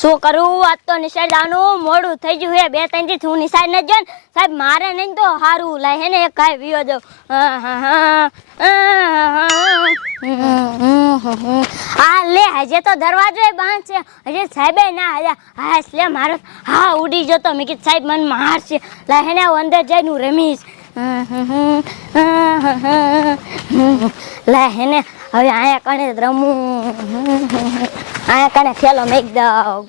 શું કરું? આજ તો નિશાળ જવાનું મોડું થઈ ગયું હે બે, ત્રણથી હું નિશાળ ન જોઉં. સાહેબ, મારે નહીં તો સારું લાય હે ને? એક કાંઈ વિયો દઉં હા લે, હજે તો દરવાજો બંધ છે. હજે સાહેબે ના હજા હા લે મારો હા ઉડી જતો મેં કીધું, સાહેબ, મને મારશે લાય હે ને અંદર જઈને હું રમીશ. લે હે ને, હવે અહીંયા કણે જ રમું આયા કણે ખેલો મેક દઉં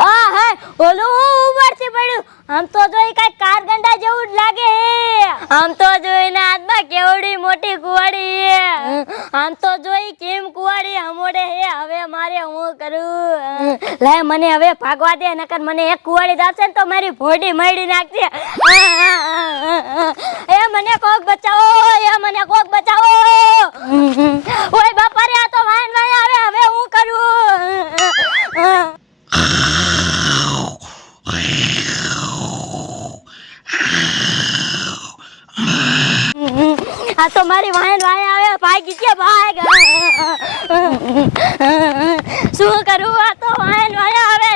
આ હે ઓલું ઉપરથી પડ્યું આમ તો જોઈ કઈ કારગંડા જેવું જ લાગે હે આમ તો જોઈને હાથમાં કેવડી મોટી કુવાડી હે આમ તો જોઈ કેમ કુવાડી હમોડે હે? હવે મારે હું કરું? લે મને હવે ભાગવા દે, નકર મને એક કુવાડી દાશે ને તો મારી ભોડી મળી નાખશે એ મને કોક બચાવો, એ મને કોક બચાવો. ઓય બાપા રે આ તો વાન વાય આવે, હવે હું કરું? આ તો મારી વાહન વાય આવે. ભાગી કે ભાગ શું કરું આ તો વાયન વાયા આવે.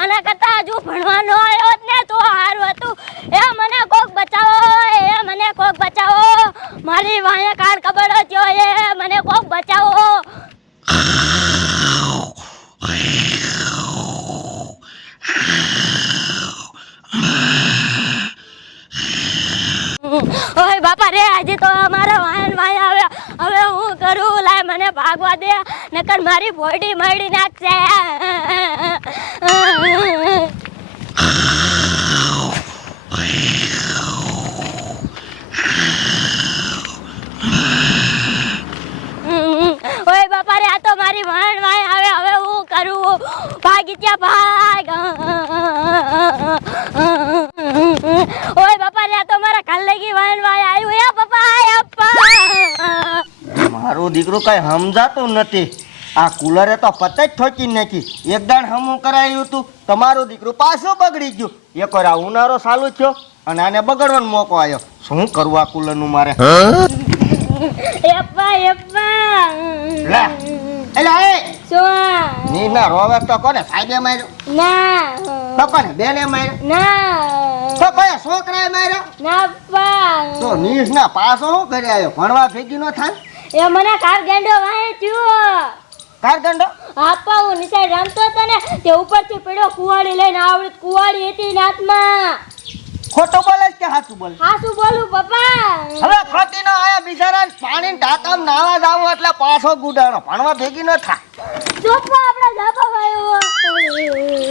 આના કરતા હજુ ભણવાનો આવ્યો જ ને તો સારું હતું. એ મને કોક બચાવો, એ મને કોક બચાવો. મારી વાહન કાર ખબર થયો એ મને કોક બચાવો ઓય બાપા રે આજે તો અમારા વાહન વાહન આવ્યા હવે હું કરું લાય મને ભાગવા દે, નકર મારી બોડી મળી નાખશે ઓય બાપા રે આ તો મારી વાય આવે હવે હું કરું? ભાગી ત્યાં ભાગ ઓય બાપા રે આ તો મારા કાલ લગી વાહન વાહન આવ્યું એ પપ્પા એ પપ્પા મારો દીકરો કઈ સમજાતું નથી. આ કુલરે તો પતે જ ઠોકી નાખી. એક દાણ હમું કરાયું હતું. તમારો દીકરો પાછો બગડી ગયો. એક વાર આ ઉનાળો ચાલુ થયો અને આને બગડવાનો મોકો આવ્યો શું કરવું આ કુલરનું મારે? શું? ની ના રોવે તો કોને સાહેબે માર્યો? ના. તો કોને બેને માર્યો? ના. તો કયા છોકરાએ માર્યો? ના તો નીસ ના પાછો શું કરી આવ્યો ભણવા ભેગી નો થાય? એ મને કાર ગેંડો કાર કારગંડો આપા હું નિસાઈ રમતો હતો ને તે ઉપરથી પડ્યો કુવાડી લઈને આવડી કુવાડી હતી ને હાથમાં. ખોટું બોલે કે સાચું બોલે? હાથું બોલું પપ્પા. હવે ખોટી નો આયા બિચારા પાણી ટાંકામ નાવા જાવ એટલે પાછો ગુડાણો ભણવા ભેગી ન થાય. ચોપો આપણે જાપો ભાઈ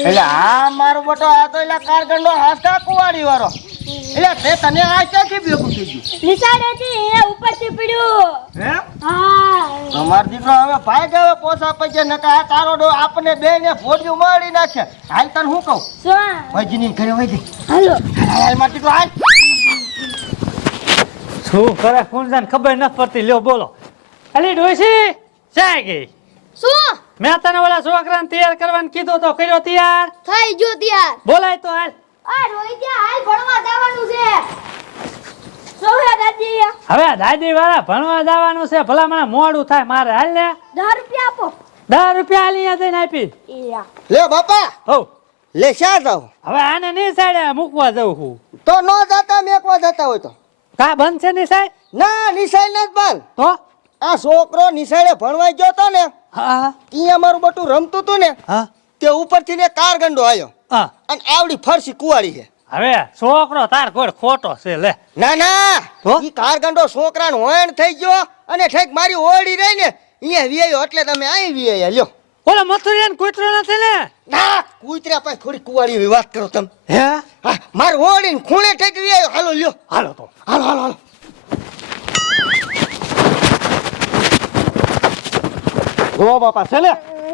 એટલે આ મારો મોટો આ તો કાર કારગંડો હાસતા કુવાડી વાળો. એટલે તે તને આ ક્યાંથી ભેગું થઈ ગયું? નિશાળ હતી એ ઉપરથી પડ્યું. હે? હા. તમારો દીકરો હવે ભાઈ ગયો પોસા પછી નકા આ તારો ડો આપને બે ને ફોડ્યું મારી નાખે. હાલ તને હું કહું? શું? વૈજની ઘરે વૈજી હાલો. હાલ હાલ મારો દીકરો હાલ. શું કરે કુંજન ખબર નથી પડતી? લ્યો બોલો. અલી ડોશી ચાય ગઈ? શું? મેં તને ઓલા છોકરાને તૈયાર કરવાનું કીધું તો કર્યો તૈયાર? થઈ ગયો તૈયાર. બોલાય તો હાલ. આ રોહિત્યા હાલ ભણવા જવાનું છે. શું દાદી. હવે દાદી વાળા ભણવા જવાનું છે. ભલા મને મોડું થાય. મારે હાલ ને દસ રૂપિયા આપો. દસ રૂપિયા હાલી દઈને આપી. લે બાપા હો લે શા જાવ હવે આને નહીં સાડે મૂકવા જાઉં હું? તો ન જતા મેકવા જતા હોય તો. કા બંધ છે ની ના નિશાળ નથી બંધ. તો? આ છોકરો નિશાળે ભણવા ગયો તો ને હા ત્યાં મારું બટું રમતું હતું ને હા. તે ઉપરથી ને કાર ગંડો આવ્યો હા. અને આવડી ફરસી કુવાડી છે. હવે છોકરો તાર કોઈ ખોટો છે લે. ના ના? ઈ કાર ગંડો છોકરાનો હોયણ થઈ ગયો અને ઠેક મારી ઓળી રહી ને અહીંયા વિયાયો એટલે તમે અહીં વિયાયા લ્યો. ઓલા મથુરિયાન કૂતરો નથી ને? ના કૂતરા પાસે થોડી કુવાડી એવી વાત કરો તમે. હે? હા મારી ઓળીને ખૂણે ઠેક વિયાયો હાલો લ્યો. હાલો તો. હાલો હાલો હાલો. ઓ બાપા છે લે?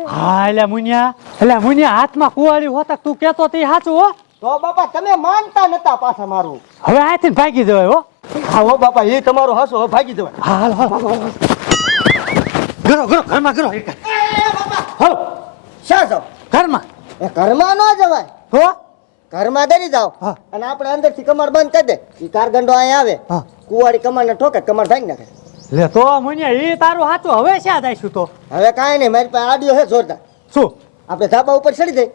હા એટલે મુનિયા. એટલે મુનિયા હાથમાં કુવાડી હોતા તું કેતો તે સાચું હો? તો બાપા તમે માનતા નતા પાછા મારું. હવે આથી ભાગી જવાય હો? હા હો બાપા એ તમારું હસો હવે ભાગી જવાય. હા હાલ હાલો ગરો ગરો ઘરમાં ગરો એક હાલો. શા જાવ ઘરમાં. એ ઘરમાં ન જવાય. હો? ઘરમાં દરી જાવ હા. અને આપણે અંદરથી કમર બંધ કરી દે. ઈ કારગંડો અહીંયા આવે. હા. કુવાડી કમર ને ઠોકે કમર ભાંગી નાખે. લે તો મુનિયા એ તારું હાચું. હવે શ્યાં જઈશું તો? હવે કાંઈ નહીં મારી પાસે આડિયો છે જોરદાર. શું? આપણે ધાબા ઉપર ચડી જાય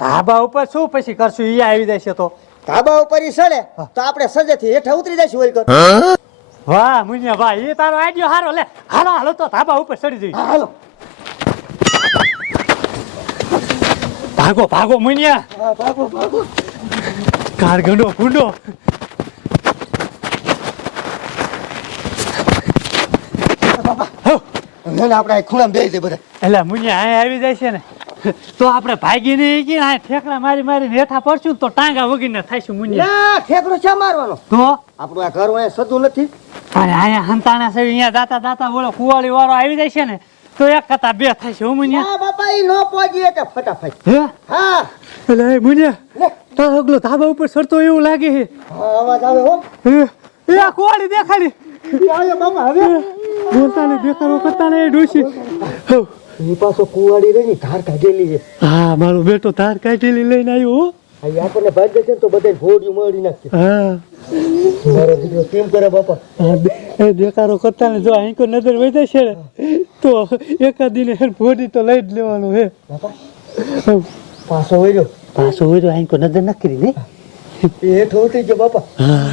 ધાબા ઉપર શું? પછી કરશું ઈ આવી જશે તો. ધાબા ઉપર ઈ સડે તો આપણે સજેથી હેઠા ઉતરી જઈશું વળી કર વાહ મુનિયા ભાઈ એ તારો આઈડિયો હારો લે. હાલો હાલો તો ધાબા ઉપર ચડી જઈ હાલો. ભાગો ભાગો મુનિયા. હા, ભાગો ભાગો. કાર ગંડો. ગુંડો ના આપણે ખૂણામાં બેસી દે બધા. એટલે મુનિયા અહીં આવી જાય છે ને. તો આપણે ભાગી નહીં કે આ ઠેકડા મારી મારી હેઠા પડશું તો ટાંગા વગીને થાઈશું મુનિયા ના ઠેકડો શા મારવાનો? તો? આપણું આ ઘર અહીંયા સદું નથી. અને અહીંયા હંતાણા છે અહીંયા દાતા દાતા બોલો કુવાળી વાળો આવી જાય છે ને તો એક કતા બે થાય છે મુનિયા હા બાપા ઈ નો પહોંચીએ કે ફટાફટ. હે? હા. એટલે મુનિયા લે. અગલો ધાબા ઉપર સરતો એવું લાગે છે. હા, અવાજ આવે હો. એ આ કુવાળી દેખાડી ઈ મામા હવે? બોલતા ને બેકારો કરતા ને એ ડોશી. હો. પાછો કુવાડી રહી ધાર કાઢેલી છે. હા મારો બેટો ધાર કાઢેલી લઈને આવ્યો હો. આપણને ભાગ દેશે તો બધા ભોડિયું મળી નાખશે. હા. મારો દીકરો કેમ કરે બાપા? એ દેકારો કરતા ને જો અહીં કોઈ નજર વહી છે ને તો એકાદ દિને હેર ભોડી તો લઈ જ લેવાનું હે. બાપા પાછો વળ્યો. પાછો હોય અહીં કોઈ નજર નાખી એ હેઠો ઉતરી ગયો બાપા. હા,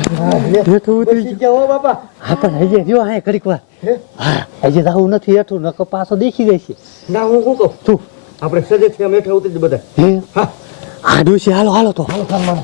ઉતરી ગયા. બાપા. હા પણ હજી રહ્યો હા ઘડીક વાર. હે? હા હજી રાહું નથી હેઠું નકર પાછો દેખી જશે ના હું શું કહું? તું. આપણે સજે છે આમ હેઠા ઉતરી જ બધા. હા? હા. ડોશી હાલો હાલો તો. હાલો માનો